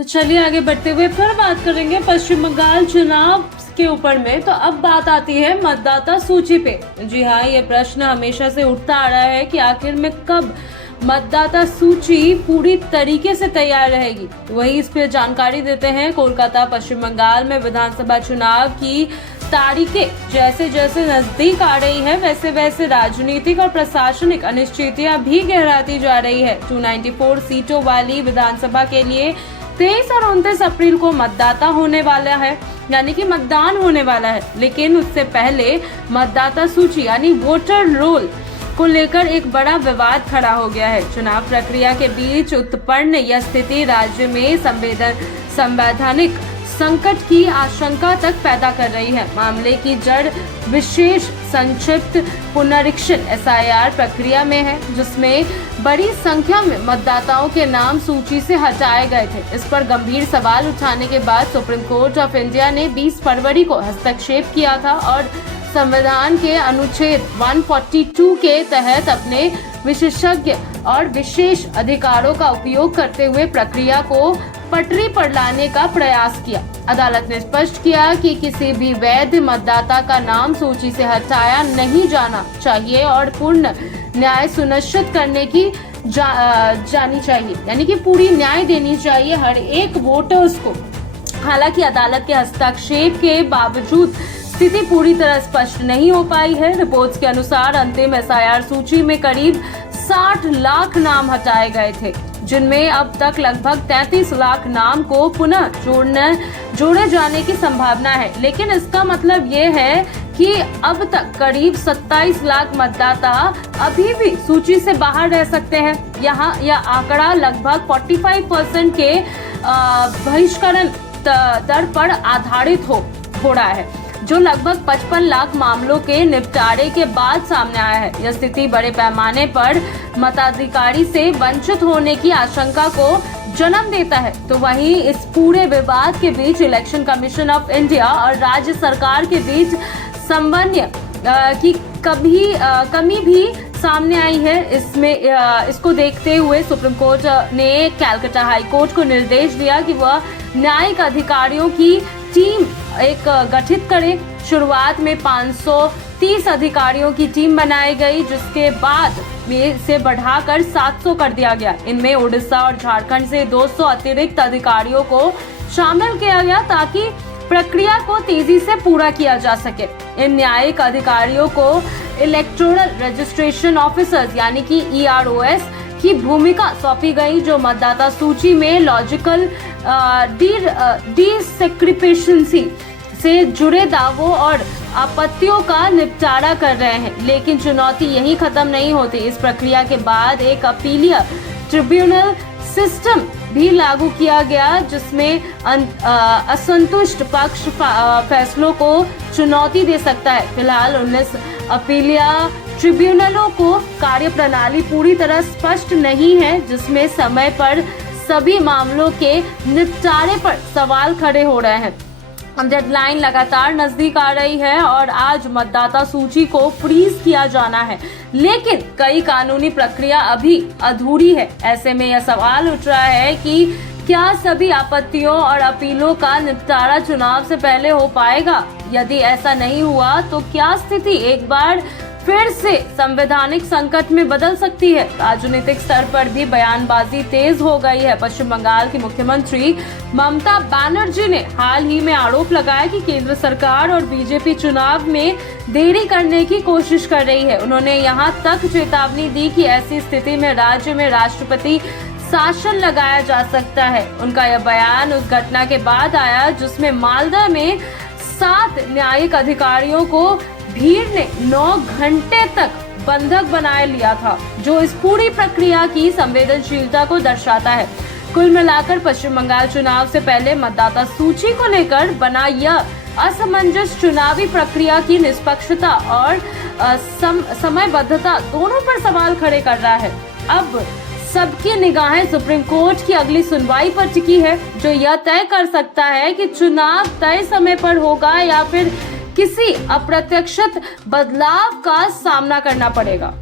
तो चलिए आगे बढ़ते हुए फिर बात करेंगे पश्चिम बंगाल चुनाव के ऊपर में। तो अब बात आती है मतदाता सूची पे। जी हाँ, ये प्रश्न हमेशा से उठता आ रहा है कि आखिर में कब मतदाता सूची पूरी तरीके से तैयार रहेगी। वही इस पे जानकारी देते हैं कोलकाता पश्चिम बंगाल में विधानसभा चुनाव की तारीखें जैसे जैसे नजदीक आ रही है वैसे वैसे राजनीतिक और प्रशासनिक अनिश्चितताएं भी गहराती जा रही है। 294 सीटों वाली विधानसभा के लिए 23 और 29 अप्रैल को मतदाता होने वाला है, यानी कि मतदान होने वाला है। लेकिन उससे पहले मतदाता सूची यानी वोटर रोल को लेकर एक बड़ा विवाद खड़ा हो गया है। चुनाव प्रक्रिया के बीच उत्पन्न यह स्थिति राज्य में संवैधानिक संकट की आशंका तक पैदा कर रही है। मामले की जड़ विशेष संक्षिप्त पुनरीक्षण SIR प्रक्रिया में है, जिसमें बड़ी संख्या में मतदाताओं के नाम सूची से हटाए गए थे। इस पर गंभीर सवाल उठाने के बाद सुप्रीम कोर्ट ऑफ इंडिया ने 20 फरवरी को हस्तक्षेप किया था और संविधान के अनुच्छेद 142 के तहत अपने विशेषज्ञ और विशेष अधिकारों का उपयोग करते हुए प्रक्रिया को पटरी पर लाने का प्रयास किया। अदालत ने स्पष्ट किया कि किसी भी वैध मतदाता का नाम सूची से हटाया नहीं जाना चाहिए और पूर्ण न्याय सुनिश्चित करने की जानी चाहिए, यानी कि पूरी न्याय देनी चाहिए हर एक वोटर्स को। हालांकि अदालत के हस्तक्षेप के बावजूद स्थिति पूरी तरह स्पष्ट नहीं हो पाई है। रिपोर्ट्स के अनुसार अंतिम SIR सूची में करीब 60 लाख नाम हटाए गए थे, जिनमें अब तक लगभग 33 लाख नाम को पुनः जोड़े जाने की संभावना है। लेकिन इसका मतलब ये है कि अब तक करीब 27 लाख मतदाता अभी भी सूची से बाहर रह सकते हैं। यहाँ यह आंकड़ा लगभग 45% के बहिष्करण दर पर आधारित हो रहा है, जो लगभग 55 लाख मामलों के निपटारे के बाद सामने आया है। यह स्थिति बड़े पैमाने पर मताधिकारी से वंचित होने की आशंका को जन्म देता है। तो वहीं इस पूरे विवाद के बीच इलेक्शन कमीशन ऑफ इंडिया और राज्य सरकार के बीच समन्वय की कमी भी सामने आई है। इसको देखते हुए सुप्रीम कोर्ट ने कलकत्ता हाई कोर्ट को निर्देश दिया कि वह न्यायिक अधिकारियों की टीम एक गठित करे। शुरुआत में 530 अधिकारियों की टीम बनाई गई, जिसके बाद इसे बढ़ाकर 700 कर दिया गया। इनमें उड़ीसा और झारखंड से 200 अतिरिक्त अधिकारियों को शामिल किया गया ताकि प्रक्रिया को तेजी से पूरा किया जा सके। इन न्यायिक अधिकारियों को इलेक्टोरल रजिस्ट्रेशन ऑफिसर्स यानी कि EROs की भूमिका सौंपी गई, जो मतदाता सूची में लॉजिकल डिसेक्रिपेशंसी से जुड़े दावों और आपत्तियों का निपटारा कर रहे हैं। लेकिन चुनौती यहीं खत्म नहीं होती। इस प्रक्रिया के बाद एक अपीलीय ट्रिब्यूनल सिस्टम भी लागू किया गया, जिसमें असंतुष्ट पक्ष फैसलों को चुनौती दे सकता है। फिलहाल 19 अपीलीय ट्रिब्यूनलों को कार्यप्रणाली पूरी तरह स्पष्ट नहीं है, जिसमें समय पर सभी मामलों के निपटारे पर सवाल खड़े हो रहे हैं। डेडलाइन लगातार नजदीक आ रही है और आज मतदाता सूची को फ्रीज किया जाना है, लेकिन कई कानूनी प्रक्रिया अभी अधूरी है। ऐसे में यह सवाल उठ रहा है कि क्या सभी आपत्तियों और अपीलों का निपटारा चुनाव से पहले हो पाएगा? यदि ऐसा नहीं हुआ तो क्या स्थिति एक बार फिर से संवैधानिक संकट में बदल सकती है? राजनीतिक स्तर पर भी बयानबाजी तेज हो गई है। पश्चिम बंगाल की मुख्यमंत्री ममता बनर्जी ने हाल ही में आरोप लगाया कि केंद्र सरकार और बीजेपी चुनाव में देरी करने की कोशिश कर रही है। उन्होंने यहां तक चेतावनी दी कि ऐसी स्थिति में राज्य में राष्ट्रपति शासन लगाया जा सकता है। उनका यह बयान उस घटना के बाद आया जिसमें मालदा में 7 न्यायिक अधिकारियों को भीड़ ने 9 घंटे तक बंधक बनाए लिया था, जो इस पूरी प्रक्रिया की संवेदनशीलता को दर्शाता है। कुल मिलाकर पश्चिम बंगाल चुनाव से पहले मतदाता सूची को लेकर बना यह असमंजस चुनावी प्रक्रिया की निष्पक्षता और समयबद्धता दोनों पर सवाल खड़े कर रहा है। अब सबकी निगाहें सुप्रीम कोर्ट की अगली सुनवाई पर टिकी है, जो यह तय कर सकता है कि चुनाव तय समय पर होगा या फिर किसी अप्रत्याशित बदलाव का सामना करना पड़ेगा।